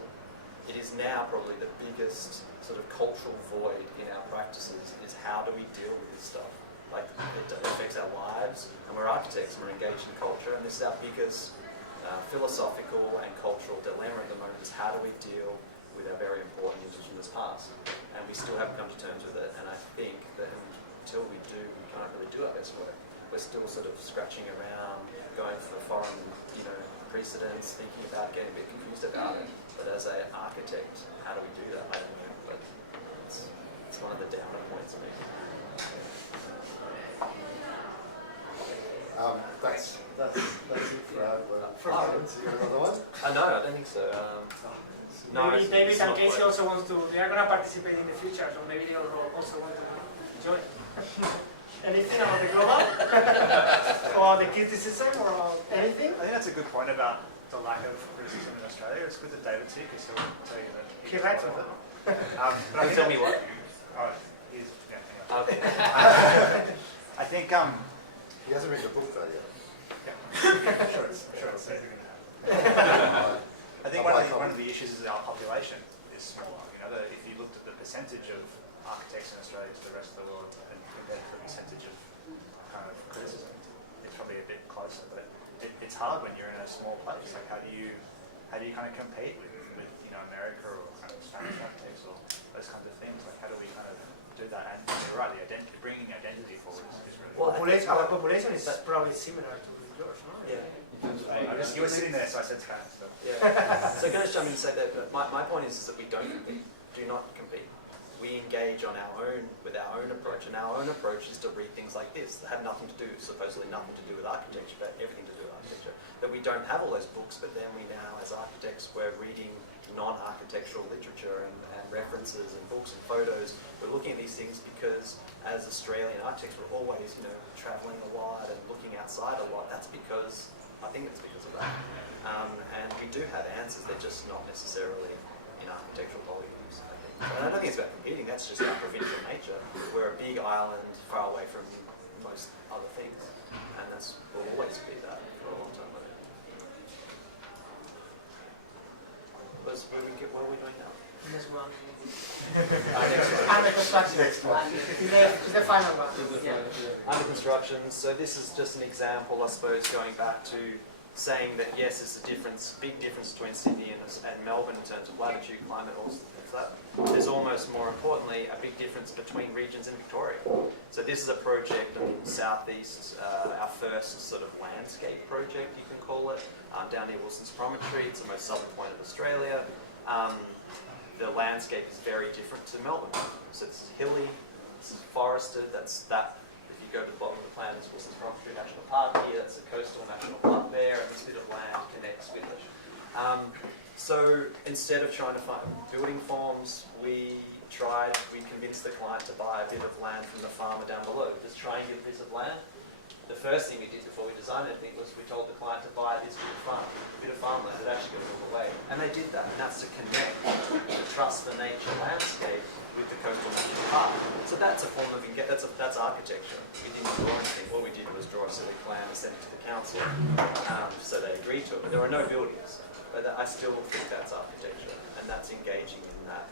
it is now probably the biggest sort of cultural void in our practices is how do we deal with this stuff? Like it affects our lives, and we're architects and we're engaged in culture, and this is our biggest philosophical and cultural dilemma at the moment is how do we deal with our very important Indigenous past, and we still haven't come to terms with it. And I think that until we do, we can't really do our best work. We're still sort of scratching around, going for foreign, precedents, thinking about getting a bit confused about it. But as an architect, how do we do that? I don't know, but it's one of the downer points for me. That's it for our audience. You got another one? No, I don't think so. No, maybe it's David and not Casey quite. also want to, they are going to participate in the future, so maybe they also want to join. Anything about the global? Or the criticism or anything? I think that's a good point about the lack of criticism in Australia. It's good that David's here because he'll tell you that He writes of about it. But I think Tell me what? Oh, he's, yeah, anyway. Okay. I think, He hasn't read the book though yet. I'm sure it's going to happen. I think one of the issues is our population is smaller. You know, if you looked at the percentage of architects in Australia to the rest of the world and compared to the percentage of kind of criticism, it's probably a bit closer. But it's hard when you're in a small place. Like, how do you kind of compete with you know, America or kind of Spanish architects or those kinds of things? Like, how do we kind of do that? And you're right, bringing identity forward is really Population, our population is probably similar to yours, no? Yeah. You were sitting there, so I said kind of stuff. Yeah. So can I just jump in and say that? But my point is that we don't compete. Do not compete. We engage on our own with our own approach, and our own approach is to read things like this that have nothing to do, supposedly nothing to do with architecture, but everything to do with architecture. That we don't have all those books, but then we now, as architects, we're reading non-architectural literature and references and books and photos. We're looking at these things because, as Australian architects, we're always, you know, travelling a lot and looking outside a lot. That's because, I think it's because of that. And we do have answers, they're just not necessarily in architectural volumes, I think. And I don't think it's about competing, that's just our provincial nature. We're a big island far away from most other things. And that's, will always be that for a long time. What are we doing now? This one. Next one. And the construction. Next one. It's the final one. Yeah. Under construction, so this is just an example, I suppose, going back to saying that yes, there's a difference, big difference between Sydney and Melbourne in terms of latitude, climate, all things like that. There's almost more importantly a big difference between regions in Victoria. So this is a project in southeast, our first sort of landscape project, you can call it, down near Wilson's Promontory. It's the most southern point of Australia. The landscape is very different to Melbourne. So it's hilly, it's forested, that's that. If you go to the bottom of the plan, there's Wilson's Promontory National Park here, that's a coastal national park there, and this bit of land connects with it. So instead of trying to find building forms, we convinced the client to buy a bit of land from the farmer down below. Just try and get a piece of land. The first thing we did before we designed anything was we told the client to buy this bit of farmland that actually goes all the way. And they did that, and that's to connect the trust for nature landscape with the coastal national park. So that's a form of, that's architecture. We didn't draw anything, all we did was draw a civic plan and send it to the council, so they agreed to it. But there were no buildings, but I still think that's architecture, and that's engaging in that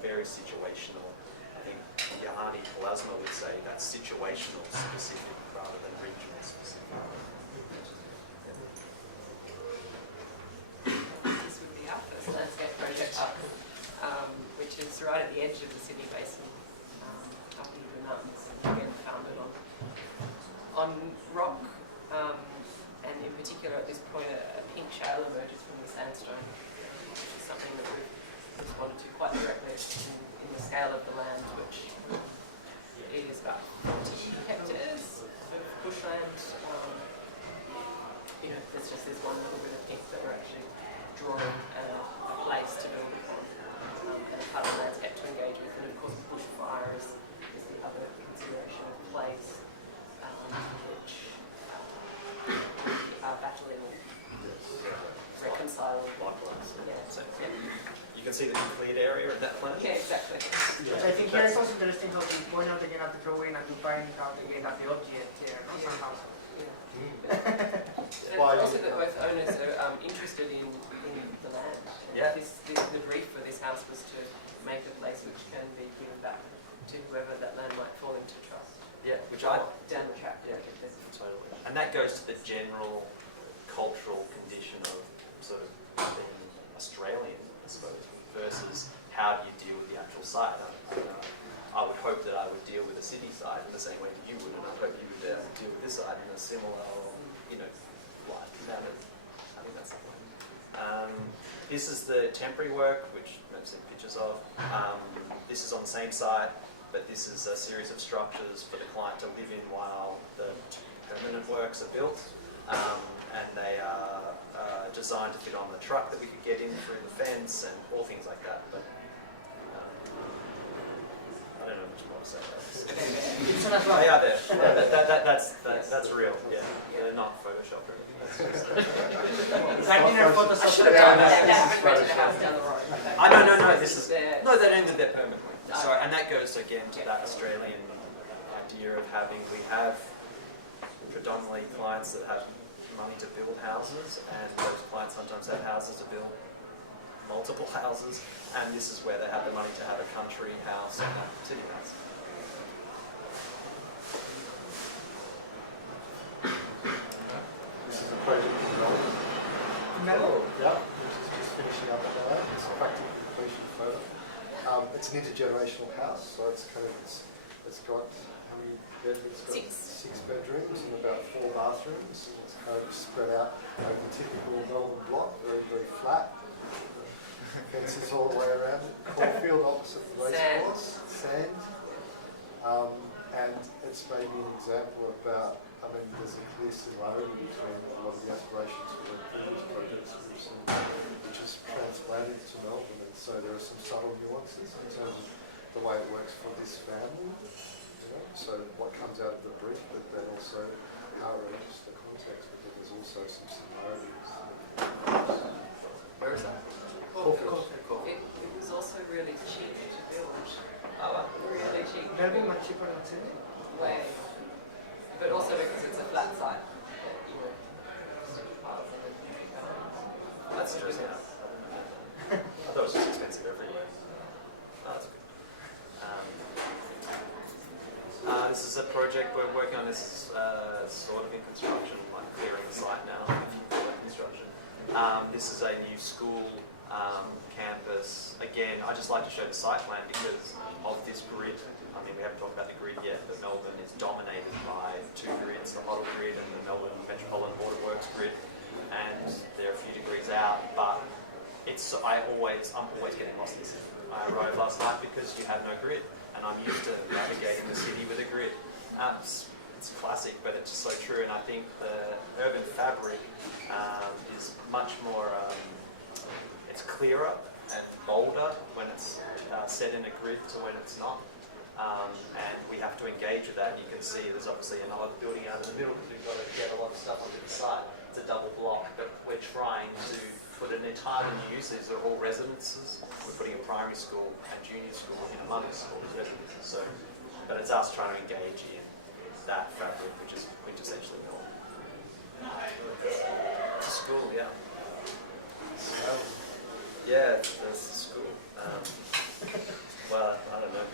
very situational. I think Johanni Plasma would say that's situational specific rather than regional specific. This would be our first landscape project up, which is right at the edge of the Sydney Basin, up in the mountains, again founded on rock, and in particular at this point a pink shale emerges from the sandstone, which is something that we've responded to quite directly in the scale of the land, which is about 40 hectares of bushland. You know, there's just this one little bit of pink that we're actually drawing a place to build upon, and a part of the landscape to engage with. And of course, bushfire is the other consideration of place, which are battling, reconciling. Yeah. So, you can see the cleared area in that plan. Yeah, exactly. I think here it's also interesting how to point out again at the drawing and to point out again at the object here, not somehow. And also that both owners are interested in the land. Yeah. The brief for this house was to make a place which can be given back to whoever that land might fall into trust. Yeah, which I down the track. Yeah, totally. And that goes to the general cultural condition of sort of being Australian, I suppose, versus how do you deal with the actual site. I would hope that I would deal with a city site in the same way that you would, and I hope you would deal with this site in a similar, light manner. I think that's the point. This is the temporary work, which I've seen pictures of. This is on the same site, but this is a series of structures for the client to live in while the permanent works are built. And they are designed to fit on the truck that we could get in through the fence and all things like that. But I don't know much more to say about this. It's an advantage. They are there. That's real. Yeah, they're not Photoshop or anything. That's just, Gardiner Photoshop. I should have done that. They haven't rented a house down the road. no. This is There. no. They don't live there permanently. Sorry, and that goes again to that Australian idea of having. We have predominantly clients that have money to build houses, and those clients sometimes have houses to build multiple houses, and this is where they have the money to have a country house and a city house. This is a project in Melbourne. Melbourne. Yeah, just finishing up on that. It's a practical completion photo. It's an intergenerational house, so it's got how many bedrooms? It's got 6 bedrooms and about 4 bathrooms. It's kind of spread out like the typical Melbourne block, very, very flat. Fences all the way around it. Cornfield opposite the racecourse. Sand. And it's maybe an example about, there's a clear similarity between a lot of the aspirations for the previous projects which is transplanted to Melbourne, and so there are some subtle nuances in terms of the way it works for this family. So what comes out of the brief, but then also outrageous the context, because there's also some similarities. Where is that? It was also really cheap to build. Oh, wow. Really cheap. Melbourne much cheaper than Sydney. Way. But also because it's a flat site. That's interesting. I thought it was just expensive every year. Oh, that's good. This is a project we're working on. This is sort of in construction, like clearing the site now. If you call it construction. This is a new school campus. Again, I just like to show the site plan because of this grid. We haven't talked about the grid yet, but Melbourne is dominated by 2 grids, the Hoddle grid and the Melbourne Metropolitan Waterworks grid, and they're a few degrees out, but I'm always getting lost in the city. I arrived last night because you have no grid, and I'm used to navigating the city with a grid. It's classic, but it's just so true, and I think the urban fabric is much more, it's clearer and bolder when it's set in a grid to when it's not. And we have to engage with that. You can see there's obviously another building out in the middle because we've got to get a lot of stuff onto the site. It's a double block, but we're trying to put an entirely new use. These are all residences. We're putting a primary school and junior school in among us, all as residences. But it's us trying to engage in that fabric, which is quintessentially Melbourne. It's a school, yeah. Yeah, it's a school. Well, I don't know.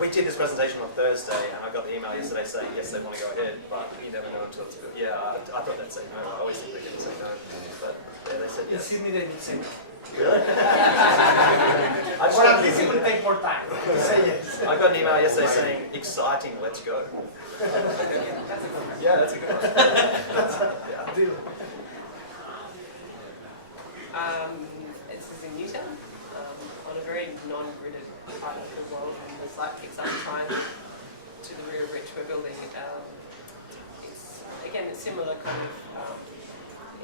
We did this presentation on Thursday, and I got the email yesterday saying yes, they want to go ahead, but you never know until it's good. Yeah, I thought they'd say no. I always think they're going to say no, but yeah, they said In yes. Sydney they did say no. Really? Or at least it will take more time to say yes. I got an email yesterday saying exciting, let's go. Yeah, that's a good one. Yeah. Deal. This is in Newtown, on a very non-gridded part of the world, and the site picks up Triumph to the rear of which we're building. It's, again, a similar kind of,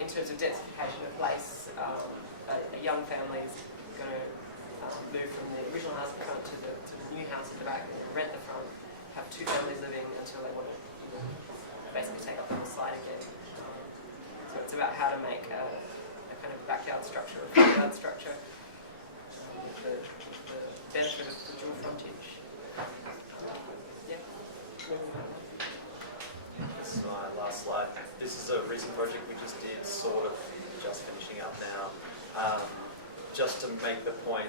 in terms of densification of place, a young family is going to move from the original house in the front to the new house in the back and rent the front, have 2 families living until they want to basically take up the whole site again. So it's about how to make a kind of backyard structure, a front yard structure, with the benefit of the dual frontage. Yeah. This is my last slide. This is a recent project we just did, sort of just finishing up now. Just to make the point,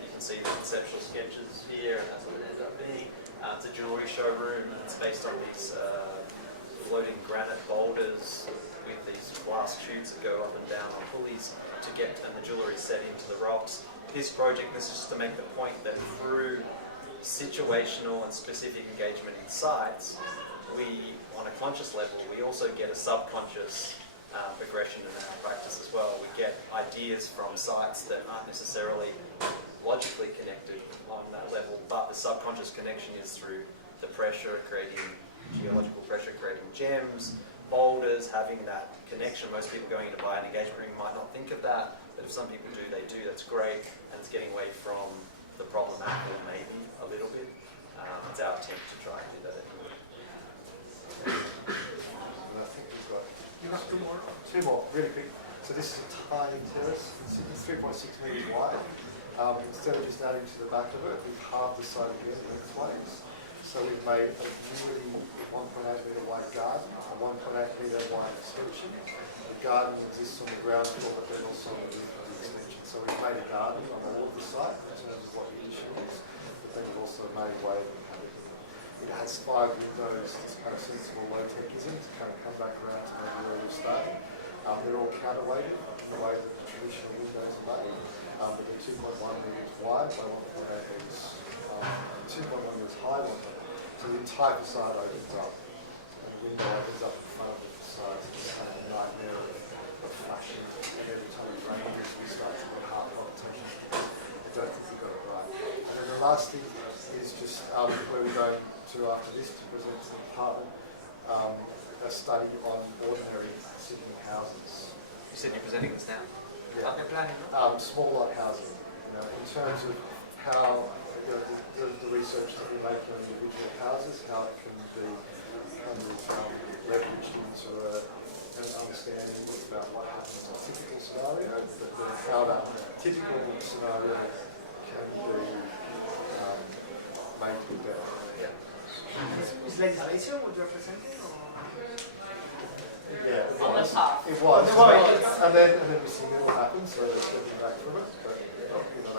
you can see the conceptual sketches here, and that's what it ends up being. It's a jewellery showroom, and it's based on these floating granite boulders with these glass tubes that go up and down on pulleys to get and the jewellery set into the rocks. This project, this is just to make the point that through situational and specific engagement in sites, we, on a conscious level, we also get a subconscious progression in our practice as well. We get ideas from sites that aren't necessarily logically connected on that level, but the subconscious connection is through the pressure, creating geological pressure, creating gems, boulders, having that connection. Most people going in to buy an engagement ring might not think of that, but if some people do, they do. That's great, and it's getting away from the problematical maybe a little bit. It's our attempt to try and do that anyway. And I think we've got You have two more. two more, really quick. So this is a tiny terrace. It's 3.6 metres wide. Instead of just adding to the back of it, we've halved the side again lengthways. So we've made a really 1.8 metre wide garden, a 1.8 metre wide extension. The garden exists on the ground floor, but then also on the extension. So we've made a garden on all of the site in terms of what the issue is. But then we've also made way of inhabiting. It has 5 windows, it's kind of sensible low-techism to kind of come back around to maybe where we're starting. They're all counterweighted in the way that traditional windows are made. But they're 2.1 metres wide by 1.8 metres, 2.1 metres high, 1.8. So the entire facade opens up, and the window opens up in front of the facade. So it's kind of a nightmare of flashing. And every time it rains, we start to get heart palpitations. I don't think we got it right. And then the last thing is just where we're going to after this to present to the department a study on ordinary Sydney houses. You said you're presenting this now? Yeah. Okay, planning. Small lot housing, in terms of how the research that we make on individual houses, how it can be kind of leveraged into an understanding about what happens in a typical scenario, but then how that typical scenario can be made to be better. Yeah. Is legislation what you're presenting? Yeah, it On the was. path. It was. On the path. And then we see what happens, so they're stepping back from it, but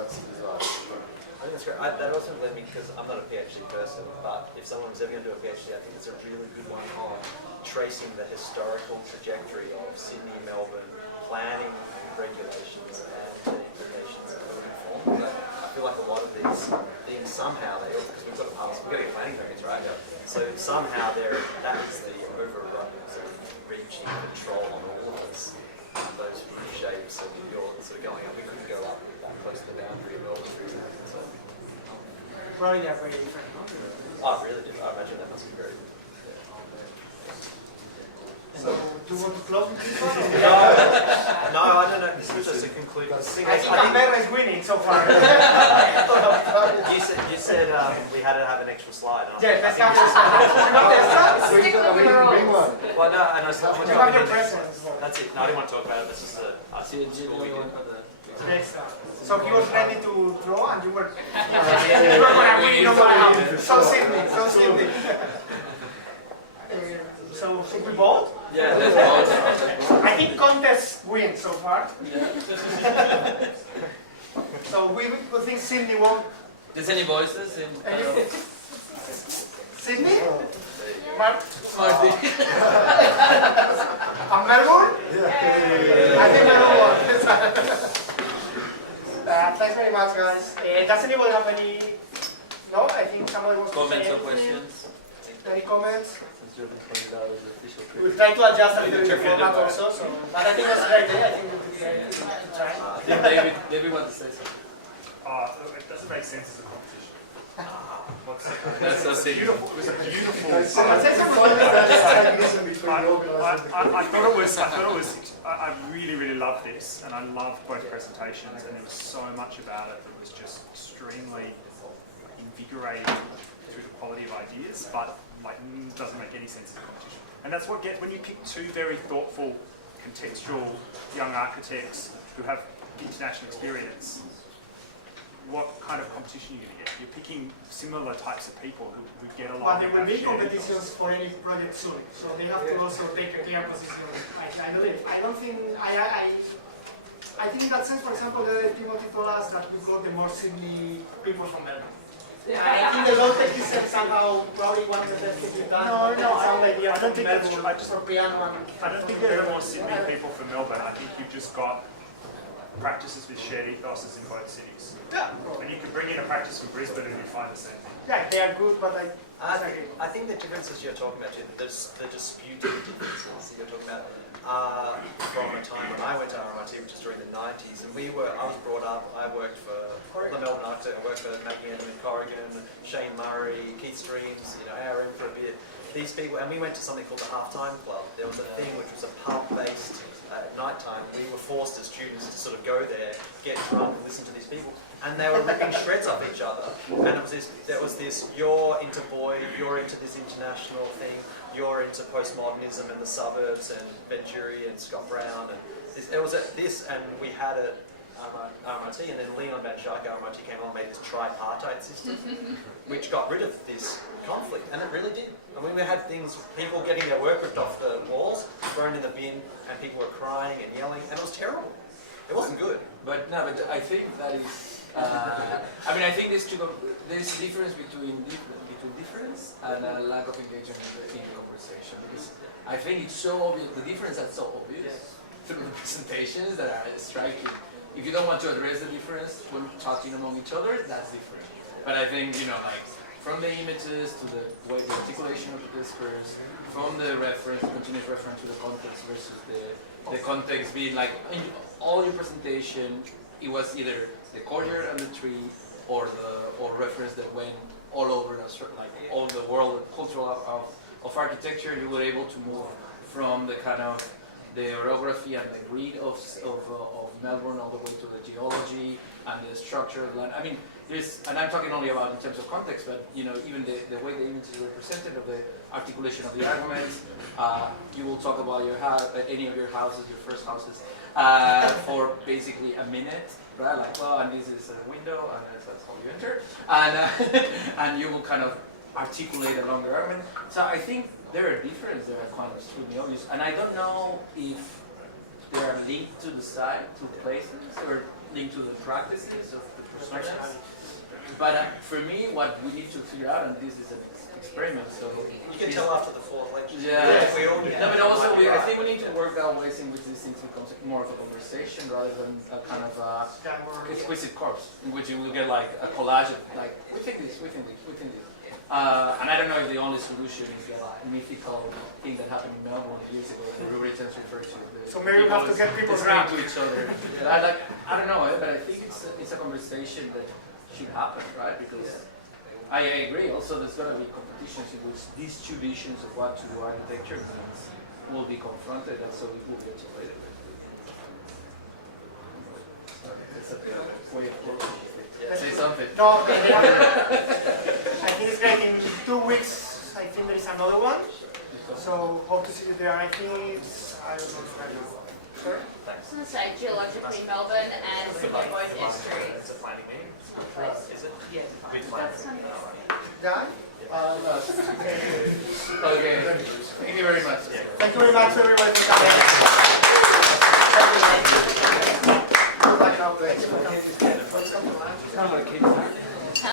that's the desire. I think that's great. That also led me, because I'm not a PhD person, but if someone was ever going to do a PhD, I think it's a really good one on tracing the historical trajectory of Sydney, Melbourne, planning regulations and the implications of urban reform. I feel like a lot of these things somehow, because we've got to pass, we've got to get planning permits, right? So somehow that is the reaching control on all of those roof shapes of your sort of going up. We couldn't go up that close to the boundary of Melbourne, for example. So. Probably they're very different, no? Oh, really? I imagine that must be very good. So, do you want to close with this one? No, I don't know. This was just a conclusion. I think Canberra is winning so far. You said we had to have an extra slide. Yeah, let's have this one. Stick with the rules. Well, no, and I was talking You have your presence. That's it. No, I didn't want to talk about it. This is the Next time. So he was ready to draw and you were going to win no matter how. So Sydney, so Sydney. So should we vote? Yeah, let's vote. I think contest wins so far. Yeah. So we think Sydney won. There's any voices in Sydney? Mark? Marty? And Melbourne? I think Melbourne won. Thanks very much, guys. Does anybody have any? No, I think somebody wants to say Comments or anything. questions? Any comments? Since you're pointed out as the official We'll try to adjust a little bit the format also. So, but I think that's a great day. I think we'll be great to try. David wants to say something. It doesn't make sense as a competition. That's so silly. It was a beautiful. I really loved this, and I loved both presentations, and there was so much about it that was just extremely invigorating through the quality of ideas, but doesn't make any sense as a competition. And that's what when you pick two very thoughtful, contextual young architects who have international experience. What kind of competition are you going to get? You're picking similar types of people who get along. But there will be competitions for any project soon, so they have to also take a clear position. I think in that sense, for example, Timothy told us that we got the more Sydney people from Melbourne. I think the low tech is somehow probably one of the best things we've done. I don't think that's true. For piano and I don't think there are more Sydney people from Melbourne. I think you've just got practices with shared ethoses in both cities. Yeah. And you can bring in a practice from Brisbane and you find the same thing. Yeah, they are good, but I think the differences you're talking about, the disputed differences that you're talking about, from a time when I went to RMIT, which is during the 90s, and I was brought up, I worked for the Melbourne Architect, I worked for Mackie Edelman Corrigan, Shane Murray, Keith Streams, ARM for a bit. These people, and we went to something called the Halftime Club. There was a thing which was a pub-based night time, we were forced as students to sort of go there, get drunk, and listen to these people, and they were ripping shreds off each other. And there was this, you're into Boyd, you're into this international thing, you're into postmodernism and the suburbs and Venturi and Scott Brown, and there was this, and we had it. RMIT, and then Leon Van Schaik, RMIT, came along and made this tripartite system, which got rid of this conflict, and it really did. I mean, we had things, people getting their work ripped off the walls, thrown in the bin, and people were crying and yelling, and it was terrible. It wasn't good. But no, but I think that is. I mean, I think there's a difference between difference and a lack of engagement in the conversation, because I think it's so obvious. The difference is so obvious through the presentations that are striking. If you don't want to address the difference when talking among each other, that's different. But I think, you know, like, from the images to the way the articulation of the discourse, from the reference, the continuous reference to the context versus the context being like, in all your presentation, it was either the courtyard and the tree, or reference that went all over, like all the world cultural of architecture. You were able to move from the kind of the orography and the grid of Melbourne all the way to the geology and the structure of land. I mean, and I'm talking only about in terms of context, but you know, even the way the images were presented, of the articulation of the arguments. You will talk about your any of your houses, your first houses, for basically a minute, right? Like, well, and this is a window, and that's how you enter, and and you will kind of articulate a longer argument. So I think there are differences that are kind of extremely obvious, and I don't know if they are linked to the site, to places, or linked to the practices of the professionals. But for me, what we need to figure out, and this is an experiment, so you can tell after the fourth lecture. Yeah, we all do. No, but also I think we need to work out ways in which these things become more of a conversation rather than a kind of exquisite corpse, in which you will get like a collage of like, we think this, we think this, we think this. And I don't know if the only solution is the mythical thing that happened in Melbourne years ago that everybody tends to refer to. So maybe we have to get people listening drunk to each other. I don't know, but I think it's a conversation that should happen, right? Because I agree. Also, there's going to be competitions in which these two visions of what to do architecture means will be confronted, and so it will be articulated. It's a way of working. Say something. No, I think it's great. In 2 weeks, I think there is another one. So hope to see you there. I think it's, I don't know right now. Sure? I was going to say geologically Melbourne and Sydney both estuaries. It's a planning meeting. Is it? Yeah. Big plan. Done? Okay. Thank you very much. Thank you very much, everybody, for coming. Good luck now. Welcome to lunch.